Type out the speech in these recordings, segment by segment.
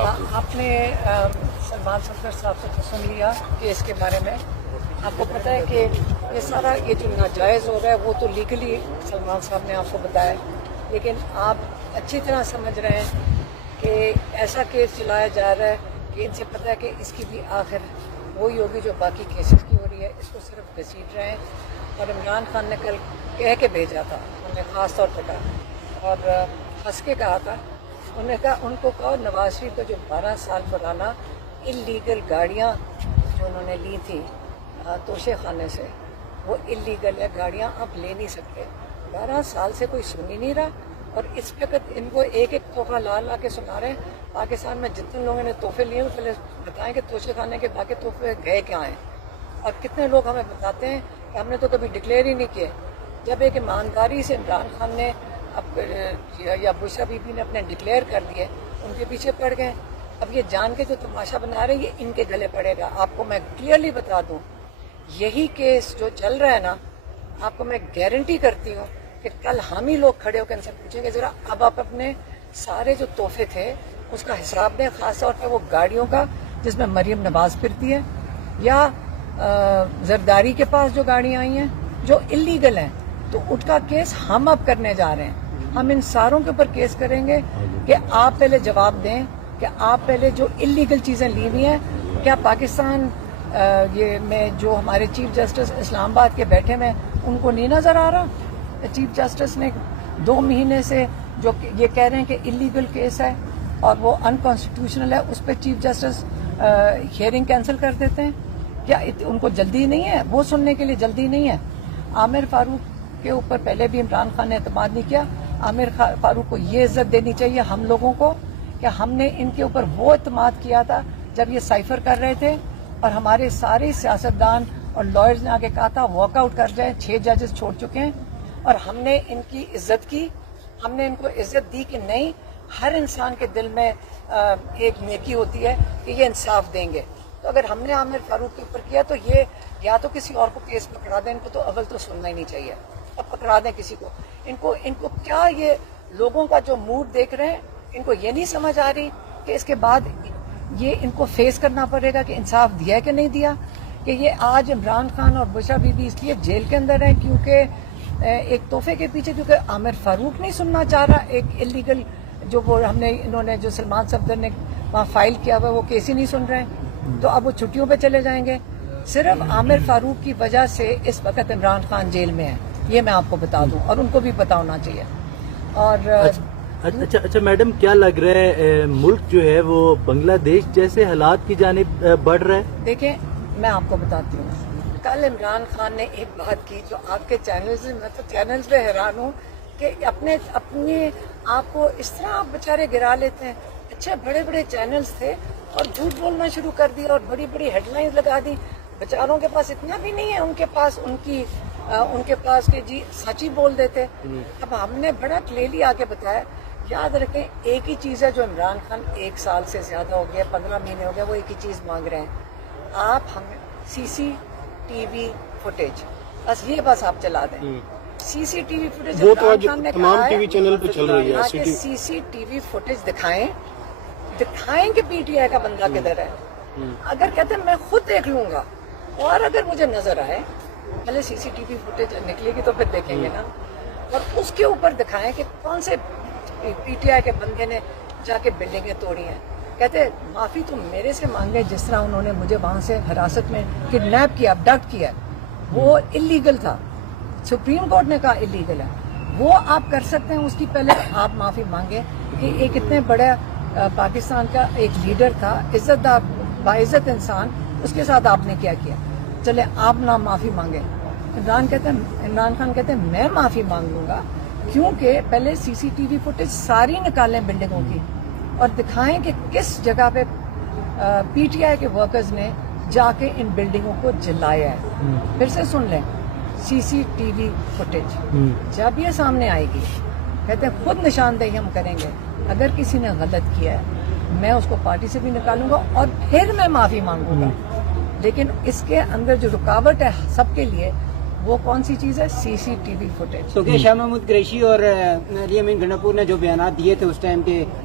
آپ نے سلمان صفدر صاحب سے تو سن لیا کیس کے بارے میں. آپ کو پتہ ہے کہ یہ سارا یہ جو ناجائز ہو رہا ہے وہ تو لیگلی سلمان صاحب نے آپ کو بتایا، لیکن آپ اچھی طرح سمجھ رہے ہیں کہ ایسا کیس چلایا جا رہا ہے کہ ان سے پتہ ہے کہ اس کی بھی آخر وہی ہوگی جو باقی کیسز کی ہو رہی ہے. اس کو صرف گھسیٹ رہے ہیں. اور عمران خان نے کل کہہ کے بھیجا تھا، انہوں نے خاص طور پہ کہا اور ہنس کے کہا تھا، انہوں نے کہا ان کو کہو نواز شریف کو جو 12 سال پرانا انلیگل گاڑیاں جو انہوں نے لی تھی توشے خانے سے، وہ انلیگل ہے گاڑیاں آپ لے نہیں سکتے. 12 سال سے کوئی سن ہی نہیں رہا اور اس وقت ان کو ایک ایک تحفہ لا کے سنا رہے ہیں. پاکستان میں جتنے لوگوں نے تحفے لیے پہلے بتائیں کہ توشے خانے کے باقی تحفے گئے کیا ہیں. اور کتنے لوگ ہمیں بتاتے ہیں کہ ہم نے تو کبھی ڈکلیئر ہی نہیں کیے. جب ایک ایمانداری سے عمران خان نے یا بشرا بی بی نے اپنے ڈکلیئر کر دیے، ان کے پیچھے پڑ گئے. اب یہ جان کے جو تماشا بنا رہے ہیں یہ ان کے گلے پڑے گا. آپ کو میں کلیئرلی بتا دوں، یہی کیس جو چل رہا ہے نا، آپ کو میں گارنٹی کرتی ہوں کہ کل ہم ہی لوگ کھڑے ہو کے ان سے پوچھیں گے ذرا اب آپ اپنے سارے جو تحفے تھے اس کا حساب دیں، خاص طور پہ وہ گاڑیوں کا جس میں مریم نواز پھرتی ہے، یا زرداری کے پاس جو گاڑیاں آئی ہیں جو انلیگل ہیں. تو ان کا کیس ہم اب کرنے جا رہے ہیں. ہم ان ساروں کے اوپر کیس کریں گے کہ آپ پہلے جواب دیں کہ آپ پہلے جو انلیگل چیزیں لی ہوئی ہیں، کیا پاکستان یہ میں جو ہمارے چیف جسٹس اسلام آباد کے بیٹھے میں ان کو نہیں نظر آ رہا؟ چیف جسٹس نے 2 مہینے سے جو یہ کہہ رہے ہیں کہ انلیگل کیس ہے اور وہ انکانسٹیٹیوشنل ہے، اس پہ چیف جسٹس ہیئرنگ کینسل کر دیتے ہیں. کیا ان کو جلدی نہیں ہے؟ وہ سننے کے لیے جلدی نہیں ہے. عامر فاروق کے اوپر پہلے بھی عمران خان نے اعتماد نہیں کیا. عامر فاروق کو یہ عزت دینی چاہیے ہم لوگوں کو کہ ہم نے ان کے اوپر وہ اعتماد کیا تھا جب یہ سائفر کر رہے تھے اور ہمارے سارے سیاستدان اور لائرز نے آگے کہا تھا واک آؤٹ کر جائیں. 6 ججز چھوڑ چکے ہیں اور ہم نے ان کی عزت کی. ہم نے ان کو عزت دی کہ نہیں، ہر انسان کے دل میں ایک نیکی ہوتی ہے کہ یہ انصاف دیں گے. تو اگر ہم نے عامر فاروق کے اوپر کیا تو یہ یا تو کسی اور کو کیس پکڑا دیں. ان کو تو اول تو سننا ہی نہیں چاہیے. اب پکڑا دیں کسی کو. ان کو کیا یہ لوگوں کا جو موڈ دیکھ رہے ہیں، ان کو یہ نہیں سمجھ آ رہی کہ اس کے بعد یہ ان کو فیس کرنا پڑے گا کہ انصاف دیا ہے کہ نہیں دیا. کہ یہ آج عمران خان اور بشرا بی بی اس لیے جیل کے اندر ہیں کیونکہ ایک تحفے کے پیچھے، کیونکہ عامر فاروق نہیں سننا چاہ رہا ایک انلیگل جو وہ انہوں نے جو سلمان صفدر نے وہاں فائل کیا ہوا وہ کیس ہی نہیں سن رہے ہیں. تو اب وہ چھٹیوں پہ چلے جائیں گے. صرف عامر فاروق کی وجہ سے اس وقت عمران خان جیل میں ہے، یہ میں آپ کو بتا دوں اور ان کو بھی پتا ہونا چاہیے. اور اچھا میڈم، کیا لگ رہا ہے ملک جو ہے وہ بنگلہ دیش جیسے حالات کی جانب بڑھ رہا ہے؟ دیکھیں میں آپ کو بتاتی ہوں، کل عمران خان نے ایک بات کی جو آپ کے چینلز، میں تو چینلز پہ حیران ہوں کہ اپنے آپ کو اس طرح آپ بیچارے گرا لیتے ہیں. اچھا بڑے بڑے چینلز تھے اور جھوٹ بولنا شروع کر دیا اور بڑی بڑی ہیڈ لائنز لگا دی. بیچاروں کے پاس اتنا بھی نہیں ہے ان کے پاس کہ جی سچ ہی بول دیتے. اب ہم نے بڑا کلیئرلی آگے بتایا. یاد رکھیں ایک ہی چیز ہے جو عمران خان 1 سال سے زیادہ ہو گیا، 15 مہینے ہو گیا، وہ ایک ہی چیز مانگ رہے ہیں. آپ ہمیں CCTV فوٹیج، بس آپ چلا دیں. CCTV فوٹیج وہ تو تمام ٹی وی چینل پہ چل رہی ہے. CCTV فوٹیج دکھائیں کہ PTI کا بندہ کدھر ہے. اگر کہتے ہیں میں خود دیکھ لوں گا اور اگر مجھے نظر آئے، پہلے CCTV فوٹیج نکلے گی تو پھر دیکھیں گے نا، اور اس کے اوپر دکھائیں کہ کون سے PTI کے بندے نے جا کے بلڈنگیں توڑی ہیں. کہتے معافی تو میرے سے مانگے جس طرح انہوں نے مجھے وہاں سے حراست میں کڈنیپ کیا، ابڈکٹ کیا، وہ انلیگل تھا. سپریم کورٹ نے کہا انلیگل ہے. وہ آپ کر سکتے ہیں، اس کی پہلے آپ معافی مانگیں کہ ایک اتنے بڑا پاکستان کا ایک لیڈر تھا، عزت دار باعزت انسان، اس کے ساتھ آپ نے کیا کیا. چلے آپ نہ معافی مانگیں. عمران خان کہتے ہیں میں معافی مانگ لوں گا کیونکہ پہلے CCTV فوٹیج ساری نکالیں بلڈنگوں کی اور دکھائیں کہ کس جگہ پہ PTI کے ورکرز نے جا کے ان بلڈنگوں کو جلایا ہے. پھر سے سن لیں، CCTV فوٹیج جب یہ سامنے آئے گی، کہتے ہیں خود نشاندہی ہم کریں گے. اگر کسی نے غلط کیا ہے میں اس کو پارٹی سے بھی نکالوں گا اور پھر میں معافی مانگوں گا. لیکن اس کے اندر جو رکاوٹ ہے سب کے لیے، وہ کون سی چیز ہے؟ CCTV footage. تو کہ شاہ محمود قریشی اور علی امین گنڈاپور نے جو بیانات دیے تھے اس ٹائم کے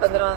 15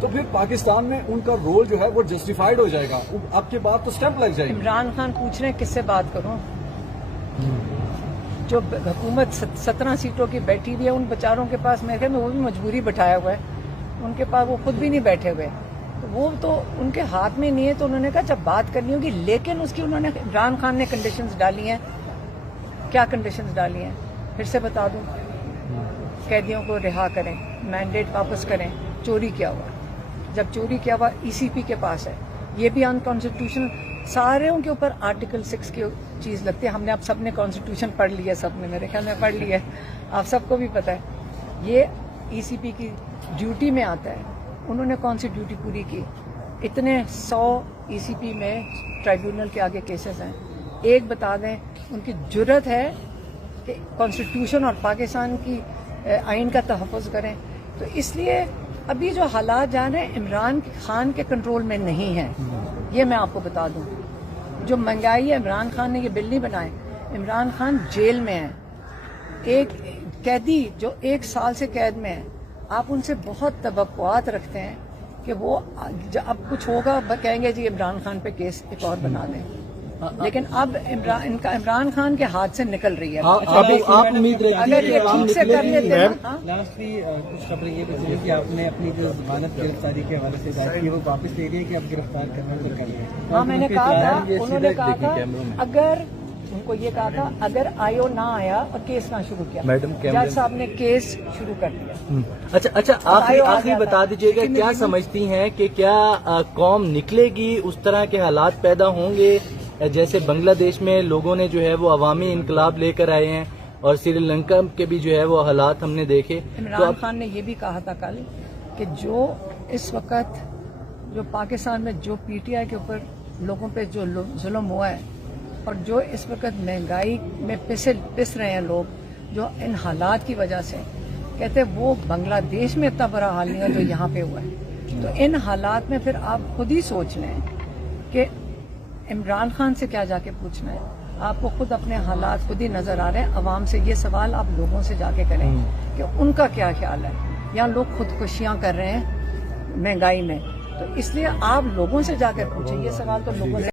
تو پھر پاکستان میں ان کا رول جو ہے وہ جسٹیفائڈ ہو جائے گا. آپ کی بات تو سٹیمپ لگ جائے گی. عمران خان پوچھ رہے ہیں کس سے بات کروں. جو حکومت 17 سیٹوں کی بیٹھی ہوئی ہے ان بیچاروں کے پاس میرے خیال میں وہ بھی مجبوری بٹھایا ہوا ہے. ان کے پاس وہ خود بھی نہیں بیٹھے ہوئے. وہ تو ان کے ہاتھ میں نہیں ہے تو انہوں نے کہا جب بات کرنی ہوگی. لیکن اس کی انہوں نے عمران خان نے کنڈیشنز ڈالی ہیں. کیا کنڈیشنز ڈالی ہیں پھر سے بتا دوں. قیدیوں کو رہا کریں, مینڈیٹ واپس کریں. چوری کیا ہوا, جب چوری کیا ہوا ای سی پی کے پاس ہے, یہ بھی انکانسٹیٹیوشنل. سارے کے اوپر آرٹیکل 6 کی چیز لگتی ہے. ہم نے آپ سب نے کانسٹیٹیوشن پڑھ لی ہے, سب نے میرے خیال میں پڑھ لی ہے, آپ سب کو بھی پتہ ہے. یہ ای سی پی کی ڈیوٹی میں آتا ہے. انہوں نے کون سی ڈیوٹی پوری کی؟ اتنے 100 ای سی پی میں ٹرائیبیونل کے آگے کیسز ہیں. ایک بتا دیں ان کی جرت ہے کہ کانسٹیٹیوشن اور پاکستان کی آئین کا تحفظ کریں. تو اس لیے ابھی جو حالات جا رہے ہیں عمران خان کے کنٹرول میں نہیں ہیں. یہ میں آپ کو بتا دوں. جو مہنگائی ہے, عمران خان نے یہ بل نہیں بنائے. عمران خان جیل میں ہے. ایک قیدی جو 1 سال سے قید میں ہے, آپ ان سے بہت توقعات رکھتے ہیں کہ وہ اب کچھ ہوگا کہیں گے جی عمران خان پہ کیس ایک اور بنا دیں. لیکن اب عمران خان کے ہاتھ سے نکل رہی ہے. آپ امید اگر یہ ٹھیک سے کر لیتے ہیں. لاسٹلی کچھ خبریں یہ بھی کہ آپ نے اپنی جو ضمانت گرفتاری کے حوالے سے بات کی وہ واپس لے رہی ہے کہ آپ گرفتار کرنا تو کر رہے ہیں. ہاں, میں نے کہا تھا, انہوں نے کہا تھا اگر ان کو یہ کہا تھا اگر آئیو نہ آیا اور کیس نہ شروع کیا. جج صاحب نے کیس شروع کر دیا. اچھا آخری بتا دیجیے گا کیا سمجھتی ہیں کہ کیا قوم نکلے گی؟ اس طرح کے حالات پیدا ہوں گے جیسے بنگلہ دیش میں لوگوں نے جو ہے وہ عوامی انقلاب لے کر آئے ہیں, اور سری لنکا کے بھی جو ہے وہ حالات ہم نے دیکھے. عمران خان نے یہ بھی کہا تھا کل کہ جو اس وقت جو پاکستان میں جو پی ٹی آئی کے اوپر لوگوں پہ جو ظلم ہوا ہے اور جو اس وقت مہنگائی میں پس رہے ہیں لوگ, جو ان حالات کی وجہ سے کہتے وہ بنگلہ دیش میں اتنا بڑا حال نہیں ہے جو یہاں پہ ہوا ہے. تو ان حالات میں پھر آپ خود ہی سوچ لیں کہ عمران خان سے کیا جا کے پوچھنا ہے. آپ کو خود اپنے حالات خود ہی نظر آ رہے ہیں. عوام سے یہ سوال آپ لوگوں سے جا کے کریں کہ ان کا کیا خیال ہے. یہاں لوگ خودکشیاں کر رہے ہیں مہنگائی میں, تو اس لیے آپ لوگوں سے جا کر پوچھیں. یہ سوال تو لوگوں سے